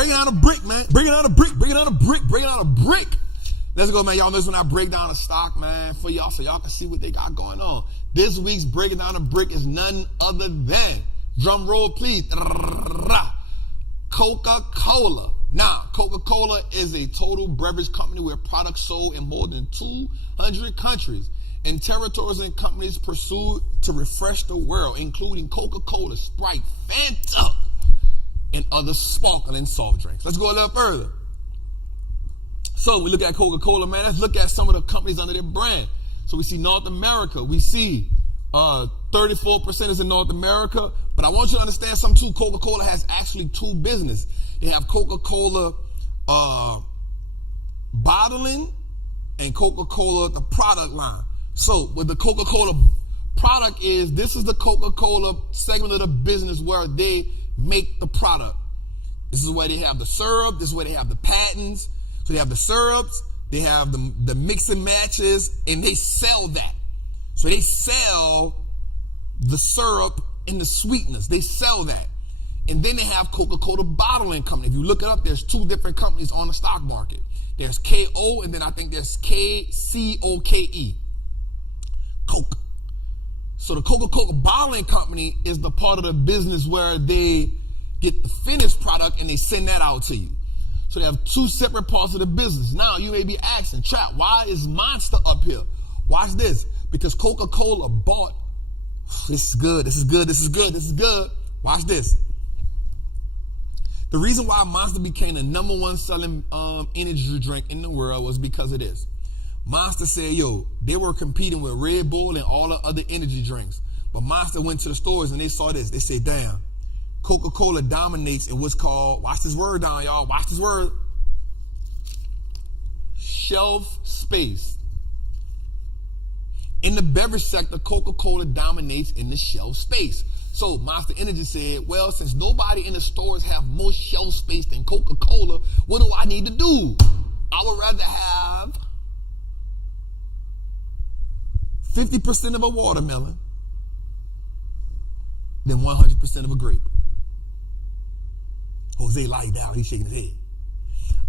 Breaking down a brick, man. Breaking down a brick. Breaking down a brick. Breaking down a brick. Let's go, man. Y'all notice when I break down a stock, man, for y'all so y'all can see what they got going on. This week's breaking down a brick is none other than, drum roll, please, Coca-Cola. Now, Coca-Cola is a total beverage company where products sold in more than 200 countries and territories, and companies pursue to refresh the world, including Coca-Cola, Sprite, Fanta, and other sparkling soft drinks. Let's go a little further. So we look at Coca-Cola, man. Let's look at some of the companies under their brand. So we see North America. We see 34% is in North America. But I want you to understand something too. Coca-Cola has actually two businesses. They have Coca-Cola bottling and Coca-Cola, the product line. So what the Coca-Cola product is, this is the Coca-Cola segment of the business where they make the product. This is where they have the syrup. This is where they have the patents. So they have the syrups, they have the mix and matches, and they sell that. So they sell the syrup and the sweetness. They sell that. And then they have Coca-Cola bottling company. If you look it up, there's two different companies on the stock market. There's KO, and then I think there's KCOKE. Coke. So the Coca-Cola bottling company is the part of the business where they get the finished product and they send that out to you. So they have two separate parts of the business. Now you may be asking, Trap, why is Monster up here? Watch this. Because Coca-Cola bought, this is good, this is good, this is good, this is good. Watch this. The reason why Monster became the #1 selling energy drink in the world was because of this. Monster said, yo, they were competing with Red Bull and all the other energy drinks. But Monster went to the stores and they saw this. They said, damn, Coca-Cola dominates in what's called, watch this word down, y'all, watch this word, shelf space. In the beverage sector, Coca-Cola dominates in the shelf space. So Monster Energy said, well, since nobody in the stores have more shelf space than Coca-Cola, what do I need to do? I would rather have 50% of a watermelon than 100% of a grape. Jose lied down, he's shaking his head.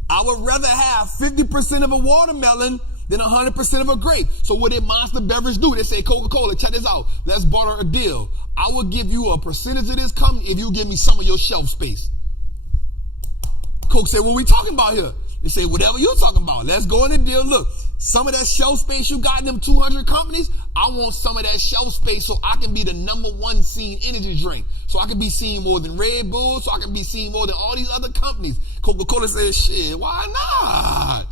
I would rather have 50% of a watermelon than 100% of a grape. So what did Monster Beverage do? They say, Coca-Cola, check this out. Let's barter a deal. I will give you a percentage of this company if you give me some of your shelf space. Coke said, what we talking about here? They say, whatever you're talking about. Let's go in the deal. Look, some of that shelf space you got in them 200 companies, I want some of that shelf space so I can be the #1 seen energy drink. So I can be seen more than Red Bull, so I can be seen more than all these other companies. Coca-Cola said, shit, why not?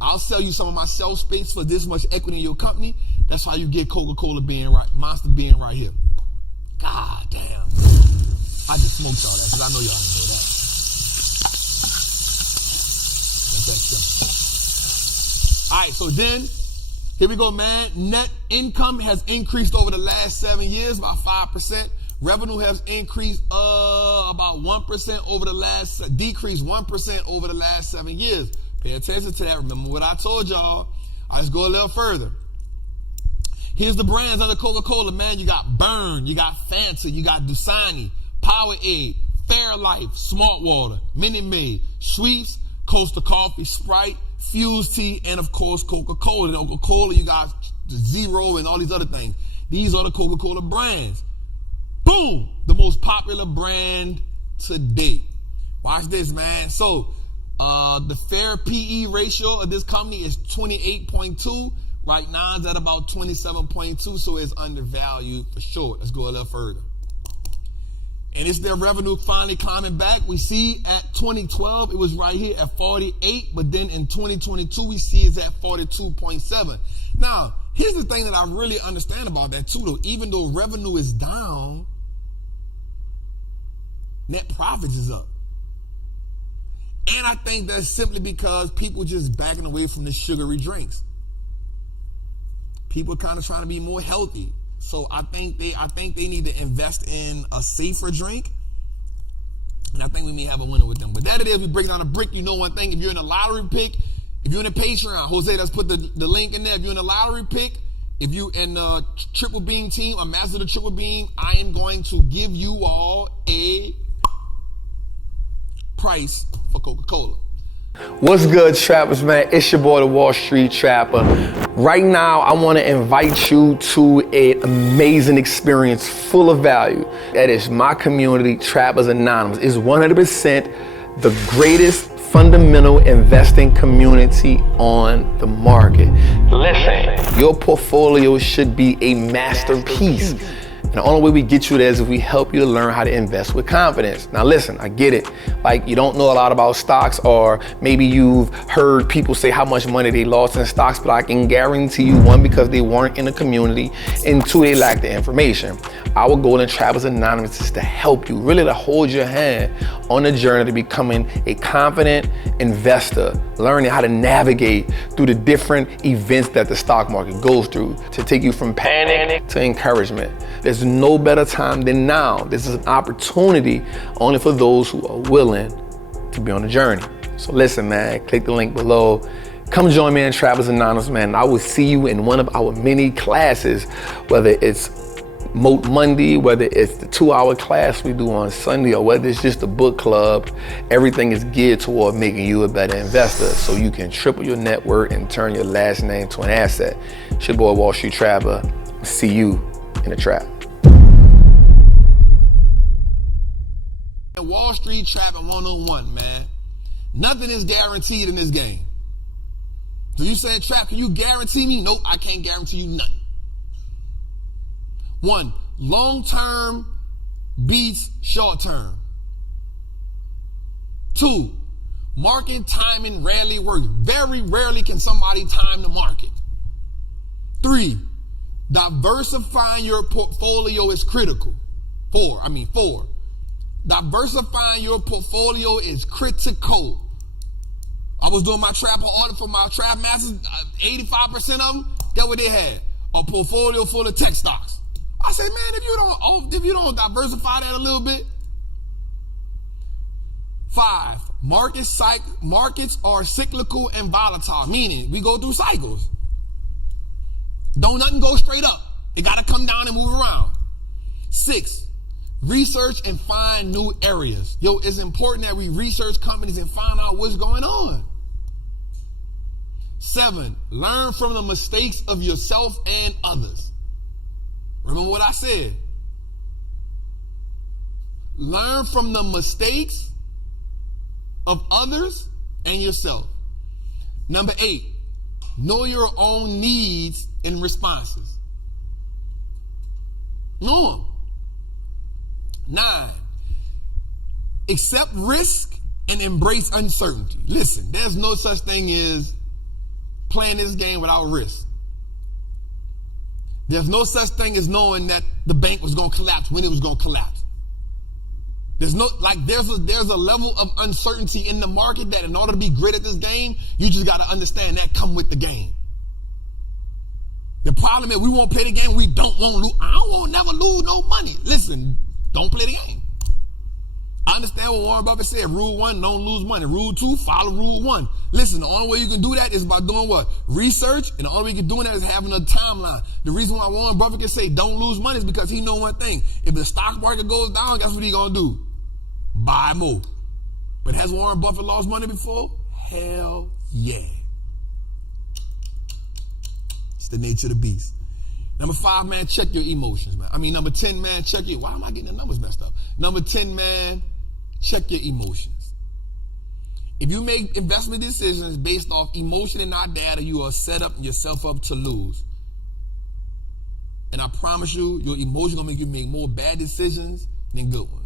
I'll sell you some of my shelf space for this much equity in your company. That's how you get Coca-Cola being right, Monster being right here. God damn. I just smoked y'all that because I know y'all didn't know that. All right, so then, here we go, man. Net income has increased over the last 7 years by 5%. Revenue has increased about 1% over the last, decreased 1% over the last 7 years. Pay attention to that. Remember what I told y'all. Let's go a little further. Here's the brands under Coca-Cola, man. You got Burn, you got Fanta, you got Dasani, Powerade, Fairlife, Smart Water, Minute Maid, Sweets, Costa Coffee, Sprite, Fuse Tea, and of course Coca-Cola. And Coca-Cola, you got Zero and all these other things. These are the Coca-Cola brands. Boom! The most popular brand to date. Watch this, man. So, the fair PE ratio of this company is 28.2. Right now it's at about 27.2, so it's undervalued for sure. Let's go a little further. And it's their revenue finally climbing back. We see at 2012, it was right here at 48, but then in 2022, we see it's at 42.7. Now, here's the thing that I really understand about that too, though. Even though revenue is down, net profits is up. And I think that's simply because people just backing away from the sugary drinks. People kind of trying to be more healthy. So I think they need to invest in a safer drink. And I think we may have a winner with them. But that it is, we break down a brick. You know one thing, if you're in a lottery pick, if you're in a Patreon, Jose, let's put the link in there. If you're in a lottery pick, if you in the Triple Beam team, or Master of the Triple Beam, I am going to give you all a price for Coca-Cola. What's good, trappers, man? It's your boy, the Wall Street Trapper. Right now, I want to invite you to an amazing experience full of value. That is my community, Trappers Anonymous. It's 100% the greatest fundamental investing community on the market. Listen, your portfolio should be a masterpiece. And the only way we get you there is if we help you to learn how to invest with confidence. Now listen, I get it. Like, you don't know a lot about stocks, or maybe you've heard people say how much money they lost in stocks, but I can guarantee you, one, because they weren't in the community, and two, they lack the information. Our goal in Trappers Anonymous is to help you, really to hold your hand on the journey to becoming a confident investor, learning how to navigate through the different events that the stock market goes through to take you from panic to encouragement. There's no better time than now. This is an opportunity only for those who are willing to be on the journey. So listen, man, click the link below. Come join me in Trappers Anonymous, man. I will see you in one of our many classes, whether it's Moat Monday, whether it's the 2-hour class we do on Sunday, or whether it's just a book club. Everything is geared toward making you a better investor so you can triple your net worth and turn your last name to an asset. It's your boy, Wall Street Trapper. See you in the trap. Wall Street Trapping 101, man. Nothing is guaranteed in this game. So you saying, Trap, can you guarantee me? Nope, I can't guarantee you nothing. One, long-term beats short-term. Two, market timing rarely works. Very rarely can somebody time the market. Three, diversifying your portfolio is critical. Four, diversifying your portfolio is critical. I was doing my trapper audit for my trap masters. 85% of them, get what they had? A portfolio full of tech stocks. I said, man, if you don't diversify that a little bit. 5, markets are cyclical and volatile, meaning we go through cycles. Don't nothing go straight up. It got to come down and move around. 6, research and find new areas. Yo, it's important that we research companies and find out what's going on. 7, learn from the mistakes of yourself and others. Remember what I said. Learn from the mistakes of others and yourself. Number 8, know your own needs and responses. Know them. 9, accept risk and embrace uncertainty. Listen, there's no such thing as playing this game without risk. There's no such thing as knowing that the bank was going to collapse when it was going to collapse. There's a level of uncertainty in the market that in order to be great at this game, you just got to understand that come with the game. The problem is we won't play the game. We don't want to lose. I won't never lose no money. Listen, don't play the game. I understand what Warren Buffett said. Rule 1, don't lose money. Rule 2, follow rule 1. Listen, the only way you can do that is by doing what? Research. And the only way you can do that is having a timeline. The reason why Warren Buffett can say don't lose money is because he know one thing. If the stock market goes down, guess what he gonna do? Buy more. But has Warren Buffett lost money before? Hell yeah. It's the nature of the beast. Number 5, man, check your emotions, man. Number 10, man, check your, why am I getting the numbers messed up? Number 10, man, check your emotions. If you make investment decisions based off emotion and not data, you are set up yourself up to lose. And I promise you, your emotion gonna make you make more bad decisions than good ones.